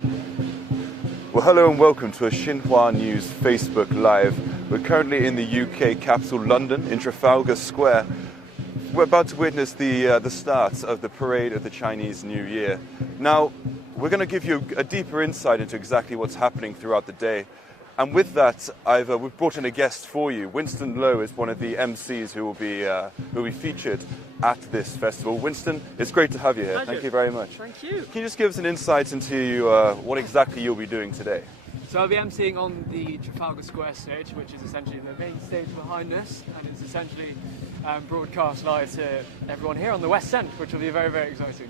Well, hello and welcome to a Xinhua News Facebook Live. We're currently in the UK capital, London, in Trafalgar Square. We're about to witness the start of the parade of the Chinese New Year. Now, we're going to give you a deeper insight into exactly what's happening throughout the day. And with that, we've brought in a guest for you. Winston Lowe is one of the MCs who will be featured at this festival. Winston, it's great to have you here. Pleasure. Thank you very much. Thank you. Can you just give us an insight into what exactly you'll be doing today? So I'll be emceeing on the Trafalgar Square stage, which is essentially the main stage behind us, and it's essentially broadcast live to everyone here on the West End, which will be very, very exciting.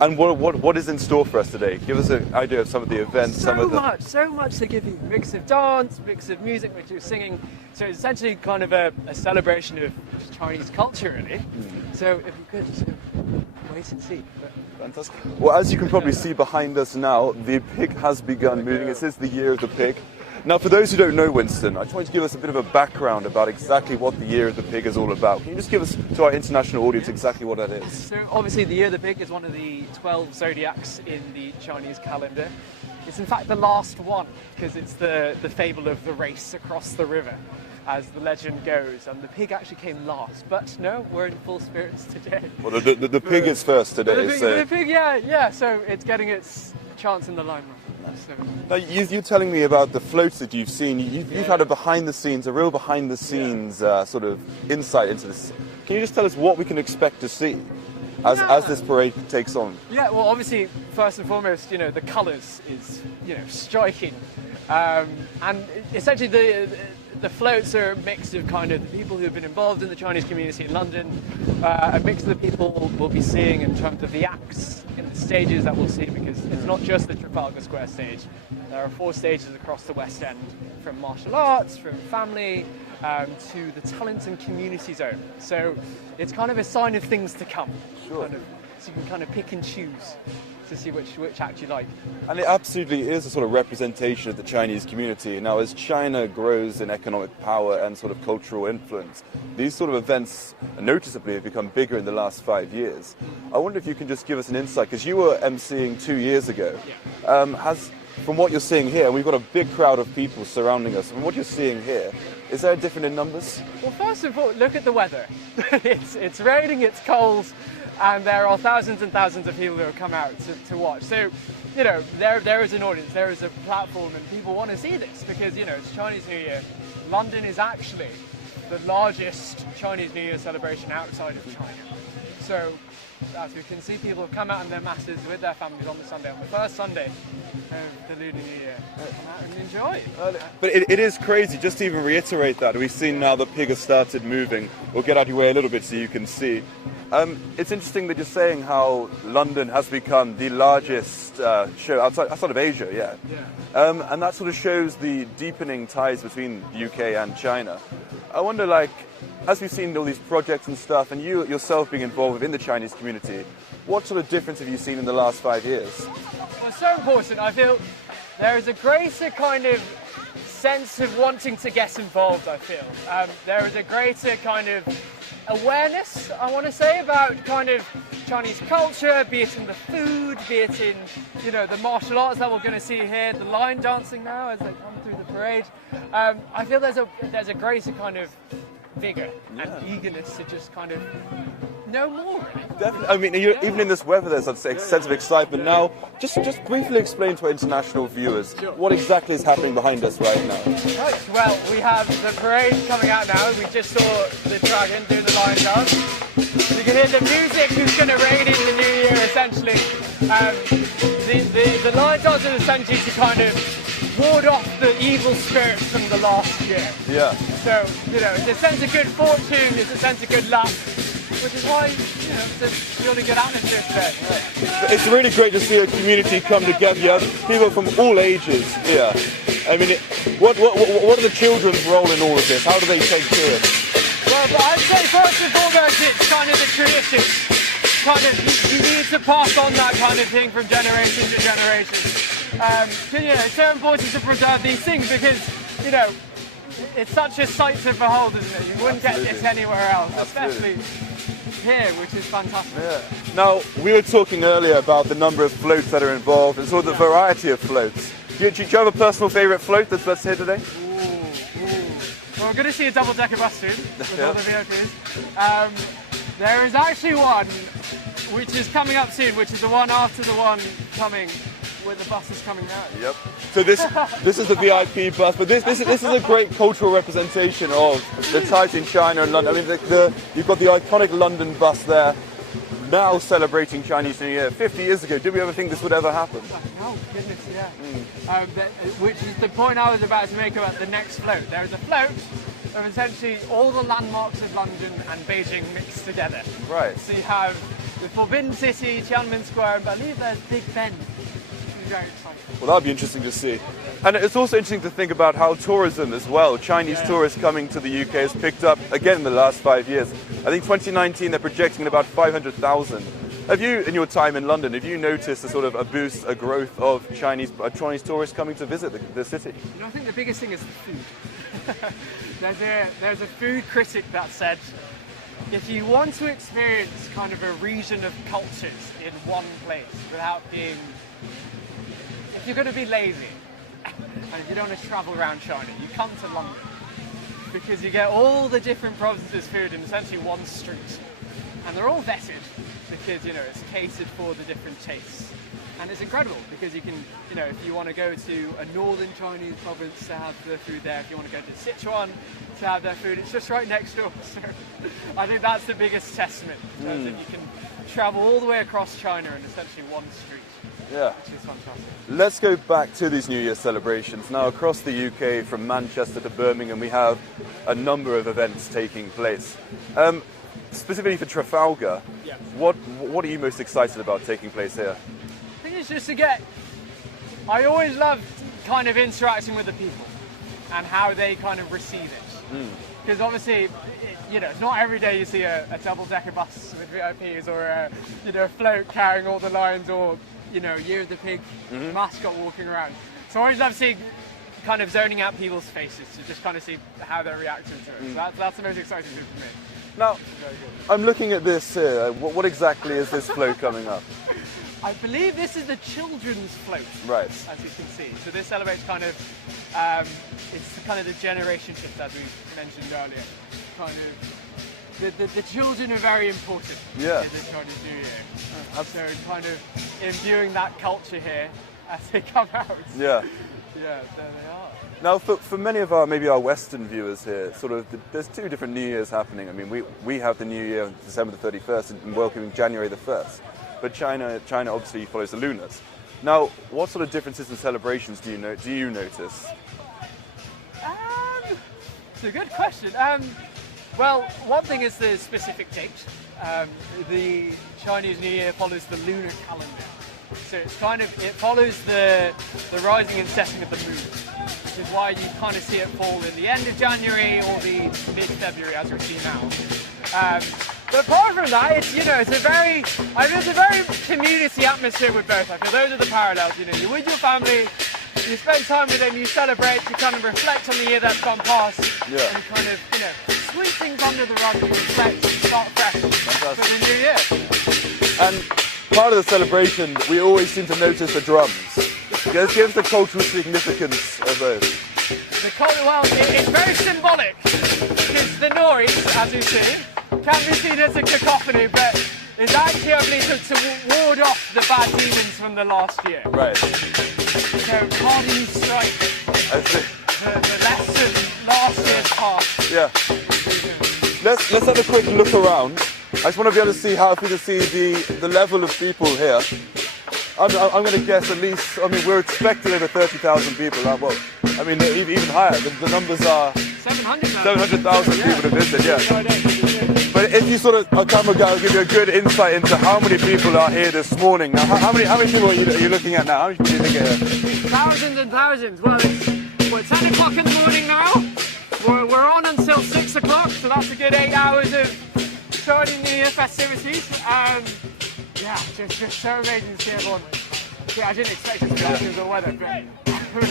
And what is in store for us today? Give us an idea of some of the events. So much to give you. Mix of dance, mix of music, which you're singing. So it's essentially kind of a celebration of Chinese culture, really. So if you could just wait and see. Fantastic. Well, as you can probably see behind us now, the pig has begun moving. It is the year of the pig. Now, for those who don't know Winston, I just wanted to give us a bit of a background about exactly what the Year of the Pig is all about. Can you just give us, to our international audience, exactly what that is? So, obviously, the Year of the Pig is one of the 12 zodiacs in the Chinese calendar. It's, in fact, the last one, because it's the fable of the race across the river, as the legend goes, and the pig actually came last. But no, we're in full spirits today. Well, the pig is first today. The pig, yeah, so it's getting its chance in the limelight. So. Now, you're telling me about the floats that you've seen. You've had a real behind-the-scenes sort of insight into this. Can you just tell us what we can expect to see as this parade takes on? Yeah, well, obviously, first and foremost, the colours is, striking. And essentially the floats are a mix of kind of the people who have been involved in the Chinese community in London, a mix of the people we'll be seeing in terms of the acts in the stages that we'll see, because it's not just the Trafalgar Square stage. There are 4 stages across the West End, from martial arts, from family, to the talent and community zone. So it's kind of a sign of things to come. Sure. So you can kind of pick and choose to see which act you like. And it absolutely is a sort of representation of the Chinese community. Now, as China grows in economic power and sort of cultural influence, these sort of events noticeably have become bigger in the last 5 years. I wonder if you can just give us an insight, because you were emceeing 2 years ago. Yeah. From what you're seeing here, we've got a big crowd of people surrounding us. From what you're seeing here, is there a difference in numbers? Well, first of all, look at the weather. It's raining, it's cold, and there are thousands and thousands of people who have come out to watch. So, there is an audience, there is a platform, and people want to see this because, it's Chinese New Year. London is actually the largest Chinese New Year celebration outside of China. So, as we can see, people have come out in their masses with their families on the Sunday, on the first Sunday of the Lunar New Year. Come out and enjoy. But it is crazy, just to even reiterate that. We've seen now the pig has started moving. We'll get out of your way a little bit so you can see. It's interesting that you're saying how London has become the largest show outside of Asia, yeah. And that sort of shows the deepening ties between the UK and China. I wonder, as we've seen all these projects and stuff, and you yourself being involved within the Chinese community, what sort of difference have you seen in the last 5 years? Well, it's so important. I feel there is a greater kind of sense of wanting to get involved, I feel. There is a greater kind of awareness, I want to say, about kind of Chinese culture, be it in the food, be it in, the martial arts that we're going to see here, the line dancing now as they come through the parade. I feel there's a greater kind of vigour and eagerness to just kind of know more, really. Definitely. I mean, even in this weather, there's a sense of excitement. Now, just briefly explain to our international viewers what exactly is happening behind us right now. Right, well, we have the parade coming out now. We just saw the dragon doing the lion dance. You can hear the music who's going to reign in the new year, essentially. The lion dance is essentially to kind of ward off the evil spirits from the last year. Yeah. So, it's a sense of good fortune, it's a sense of good luck, which is why, it's a really good atmosphere today. Yeah. It's really great to see a community come together, people from all ages here. I mean, what are the children's role in all of this? How do they take to it? Well, I'd say first and foremost, it's kind of the tradition. You need to pass on that kind of thing from generation to generation. It's so important to preserve these things because, it's such a sight to behold, isn't it? You wouldn't get this anywhere else, especially here, which is fantastic. Yeah. Now, we were talking earlier about the number of floats that are involved and sort of the variety of floats. Do you have a personal favourite float that's here today? Well, we're going to see a double-decker bus soon with all the VIPs. There is actually one which is coming up soon, which is the one after the one coming where the bus is coming out. Yep. So this is the VIP bus, but this is a great cultural representation of the ties in China and London. I mean, you've got the iconic London bus there, now celebrating Chinese New Year. 50 years ago, did we ever think this would ever happen? Oh, goodness, yeah. Which is the point I was about to make about the next float. There is a float of essentially all the landmarks of London and Beijing mixed together. Right. So you have the Forbidden City, Tiananmen Square, and I believe there's Big Ben. Which is very exciting. Well, that'd be interesting to see. And it's also interesting to think about how tourism as well, Chinese tourists coming to the UK has picked up again in the last 5 years. I think 2019 they're projecting about 500,000. Have you, in your time in London, have you noticed a sort of a boost, a growth of Chinese tourists coming to visit the city? You know, I think the biggest thing is the food. There's a food critic that said, if you want to experience kind of a region of cultures in one place without being, if you're going to be lazy, and if you don't want to travel around China, you come to London. Because you get all the different provinces' food in essentially one street. And they're all vetted because, you know, it's catered for the different tastes. And it's incredible because you can, you know, if you want to go to a northern Chinese province to have their food there, if you want to go to Sichuan to have their food, it's just right next door. So I think that's the biggest testament, that you can travel all the way across China in essentially one street. Yeah. Which is fantastic. Let's go back to these New Year celebrations. Now, across the UK, from Manchester to Birmingham, we have a number of events taking place. Specifically for Trafalgar, what are you most excited about taking place here? I think it's just to get, I always love kind of interacting with the people and how they kind of receive it. Because obviously, you know, it's not every day you see a double-decker bus with VIPs or a float carrying all the lions or, you know, Year of the Pig mascot walking around. So I always love seeing, kind of zoning out people's faces to just kind of see how they're reacting to it. So that's the most exciting thing for me. Now, I'm looking at this here. What exactly is this float coming up? I believe this is the children's float, right? As you can see. So this celebrates kind of, it's kind of the generation shift as we mentioned earlier. Kind of, the children are very important in the Chinese New Year. So kind of imbuing that culture here as they come out. Yeah. Yeah, there they are. Now, for many of our, maybe our Western viewers here, sort of, there's two different New Years happening. I mean, we have the New Year on December the 31st and welcoming January the 1st. But China obviously follows the lunars. Now, what sort of differences in celebrations do you notice? It's a good question. Well, one thing is the specific date. The Chinese New Year follows the lunar calendar. So it's kind of, it follows the rising and setting of the moon, which is why you kind of see it fall in the end of January or the mid-February as we see now. But apart from that, it's, you know, it's a very community atmosphere with both. I feel those are the parallels. You know, you're with your family, you spend time with them, you celebrate, you kind of reflect on the year that's gone past, and kind of, you know, sweep things under the rug and reflect and start fresh for the new year. And part of the celebration, we always seem to notice the drums. Give the cultural significance of those. Well, it's very symbolic, because the noise, as you see, can be seen as a cacophony, but it's actually only to ward off the bad demons from the last year. Right. So, harmony strike. The lesson last year's past. Yeah. Let's have a quick look around. I just want to be able to see how, if we can see the level of people here. I'm going to guess at least, I mean, we're expecting over 30,000 people. Well, I mean, even higher. The numbers are 700,000 people to visit, yeah. But if you sort of, a camera guy will give you a good insight into how many people are here this morning. Now, how many people are you looking at now? How many people do you think are here? Thousands and thousands. Well, it's 10 o'clock in the morning now. We're on until 6 o'clock, so that's a good 8 hours of Chinese New Year festivities. Yeah, just so amazing to see everyone. Yeah, I didn't expect it to be like this all weather, but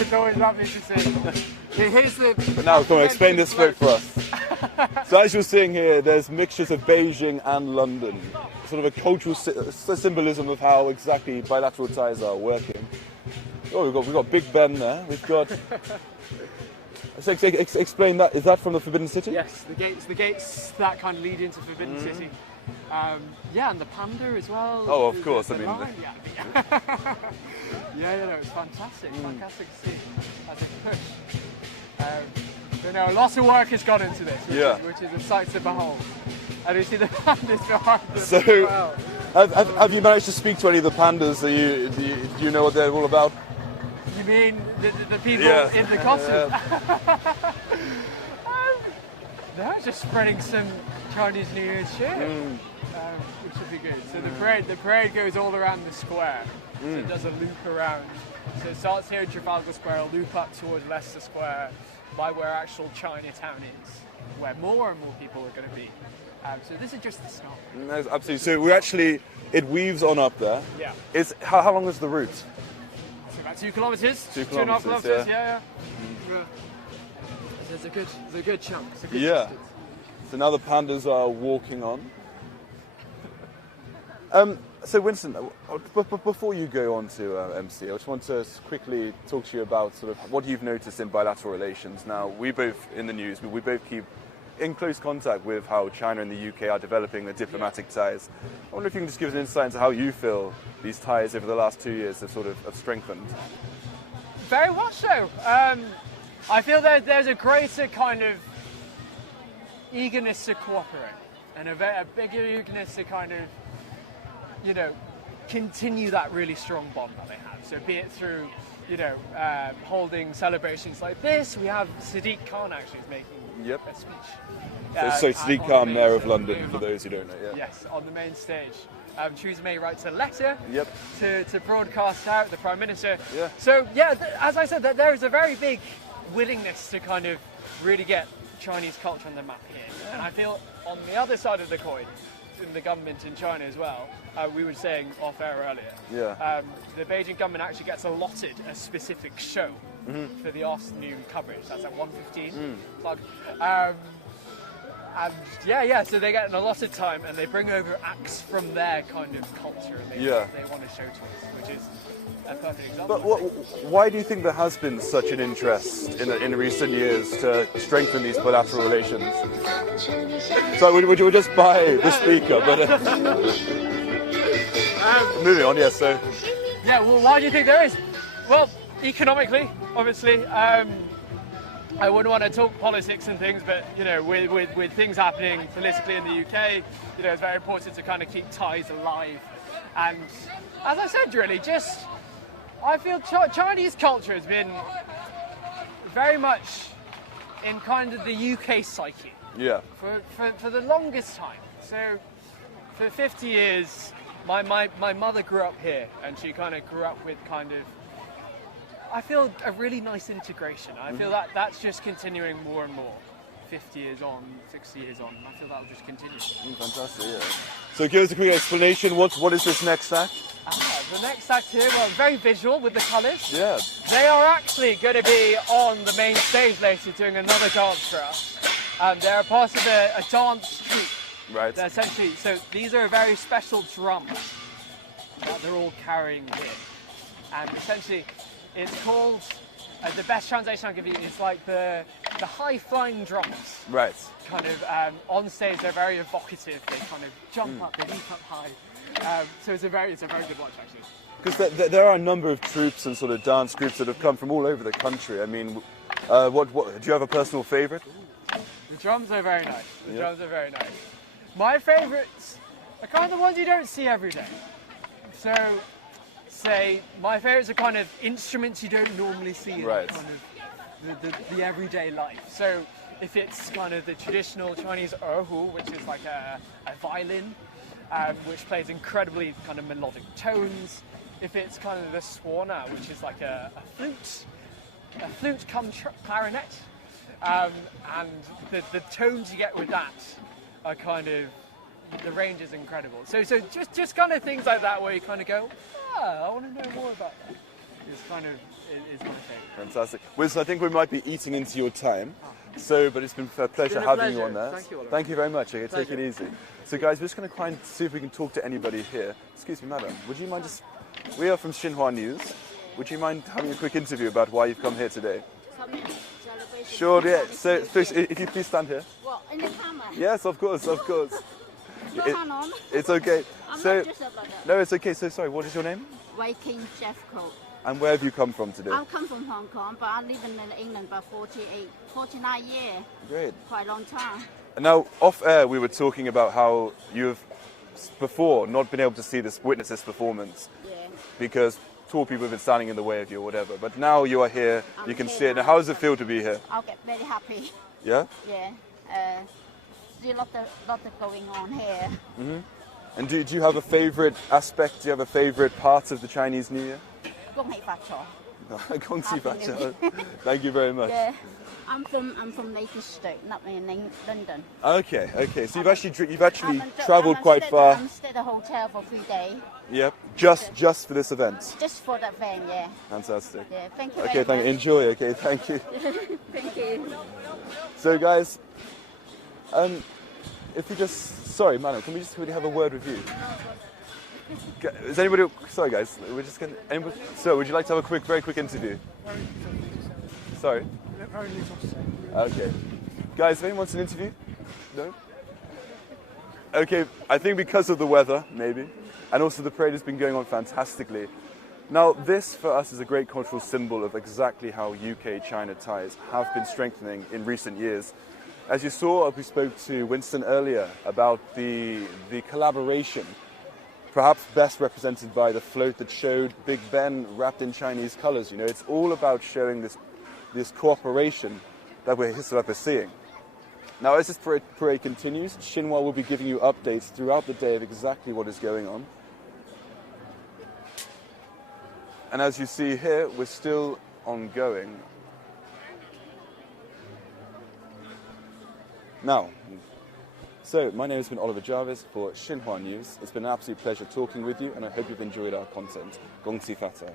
it's always lovely to see. Here's the. But now, come on, explain this float for us. So as you're seeing here, there's mixtures of Beijing and London, sort of a cultural symbolism of how exactly bilateral ties are working. Oh, we've got Big Ben there. We've got. So explain that. Is that from the Forbidden City? Yes, the gates that kind of lead into Forbidden City. Yeah, and the panda as well. Oh, of course. I mean, yeah, it's fantastic. Fantastic to see. That's a push. So no, lots of work has gone into this, which is a sight to behold. And you see the pandas behind us as well. Have you managed to speak to any of the pandas? Do you know what they're all about? You mean the people in the costume? They're just spreading some Chinese New Year's cheer, which would be good. So the parade goes all around the square. So it does a loop around. So it starts here at Trafalgar Square, a loop up towards Leicester Square, by where actual Chinatown is, where more and more people are going to be. So this is just the start. No, absolutely. So it weaves on up there. Yeah. How long is the route? So about 2 kilometres. 2 2.5 kilometres. Yeah. So it's a good chunk. It's a good distance. So now the pandas are walking on. So Winston, before you go on to MC, I just want to quickly talk to you about sort of what you've noticed in bilateral relations. Now, we both in the news, we both keep in close contact with how China and the UK are developing their diplomatic ties. I wonder if you can just give us an insight into how you feel these ties over the last 2 years have sort of strengthened. Very much so. I feel that there's a greater kind of eagerness to cooperate and a bigger eagerness to kind of, continue that really strong bond that they have. So be it through, holding celebrations like this. We have Sadiq Khan actually is making a speech. So Sadiq Khan, Mayor of London, for those who don't know. Yeah. Yes, on the main stage. Theresa May writes a letter Yep. to broadcast out, the Prime Minister. Yeah. So, as I said, there is a very big willingness to kind of really get Chinese culture on the map here. Yeah. And I feel on the other side of the coin, in the government in China as well, we were saying off air earlier, the Beijing government actually gets allotted a specific show for the afternoon coverage. That's at 1:15. Plug. And so they get an allotted time and they bring over acts from their kind of culture and they want to show to us, which is a perfect example. But why do you think there has been such an interest in recent years to strengthen these bilateral relations? So would you just buy the speaker? But moving on, yes. So well, why do you think there is? Well, economically, obviously. I wouldn't want to talk politics and things, but with things happening politically in the UK, it's very important to kind of keep ties alive. And as I said, really, I feel Chinese culture has been very much in kind of the UK psyche. Yeah. For the longest time. So for 50 years, my mother grew up here, and she kind of grew up with kind of, I feel, a really nice integration. I feel that that's just continuing more and more. 50 years on, 60 years on, I feel that'll just continue. Fantastic, yeah. So give us a quick explanation. What is this next act? The next act here, well, very visual with the colours. Yeah. They are actually going to be on the main stage later doing another dance for us. They're part of a dance troupe. Right. They're essentially, so these are very special drums that they're all carrying here. And essentially, it's called, the best translation I'll give you is like the high-flying drums. Right. Kind of on stage, they're very evocative. They kind of jump up, they leap up high. So it's a very good watch, actually. Because there are a number of troupes and sort of dance groups that have come from all over the country. I mean, what do you have a personal favourite? The drums are very nice. The drums are very nice. My favourites are kind of the ones you don't see every day. So, say, my favourites are kind of instruments you don't normally see in kind of the everyday life. So, if it's kind of the traditional Chinese erhu, which is like a violin, which plays incredibly kind of melodic tones. If it's kind of the swana, which is like a flute come clarinet, and the tones you get with that are kind of, the range is incredible. So just kind of things like that where you kind of go, I want to know more about that. is kind of is my thing. Fantastic. Well, so I think we might be eating into your time. So, but it's been a pleasure having you on there. Thank you, Oliver. Thank you very much. Okay, take it Pleasure. easy. So, guys, we're just going to try and see if we can talk to anybody here. Excuse me, madam. Would you mind just... We are from Xinhua News. Would you mind having a quick interview about why you've come here today? Sure, yeah. So, first, if you please stand here. What, in the camera? Yes, of course, of course. No, hang on. It's okay. I'm So, not just about that. no, it's okay. So, sorry, what is your name? Waking Chef Coat. And where have you come from today? I come from Hong Kong, but I live in England about 49 years. Great. Quite a long time. Now, off air, we were talking about how you've before not been able to see this, witness this performance Yeah. because tall people have been standing in the way of you or whatever. But now you are here, you can see it. Now, how does it feel to be here? I'll get very happy. Yeah? Yeah. See a lot of going on here. And do you have a favorite aspect? Do you have a favorite part of the Chinese New Year? 恭喜發財. Gong xi fa Happy New chao. Thank you very much. Yeah. I'm from Lake District, not in London. Okay. So you've actually I'm travelled quite far. I'm stayed at a hotel for 3 days. Yep. Just for this event. Just for that event, yeah. Fantastic. Yeah. Thank you Okay, very much. enjoy. Okay, thank you. Thank you. So, guys, if we just, sorry, madam, can we just quickly have a word with you? Is anybody? Sorry, guys, we're just going. So, would you like to have a very quick interview? Sorry. Very little to say. Okay, guys, if anyone wants an interview, no. Okay, I think because of the weather, maybe, and also the parade has been going on fantastically. Now, this for us is a great cultural symbol of exactly how UK-China ties have been strengthening in recent years. As you saw, we spoke to Winston earlier about the collaboration, perhaps best represented by the float that showed Big Ben wrapped in Chinese colors. You know, it's all about showing this cooperation that we're seeing. Now, as this parade continues, Xinhua will be giving you updates throughout the day of exactly what is going on. And as you see here, we're still ongoing. Now, so my name has been Oliver Jarvis for Xinhua News. It's been an absolute pleasure talking with you, and I hope you've enjoyed our content. Gong xi fa cai.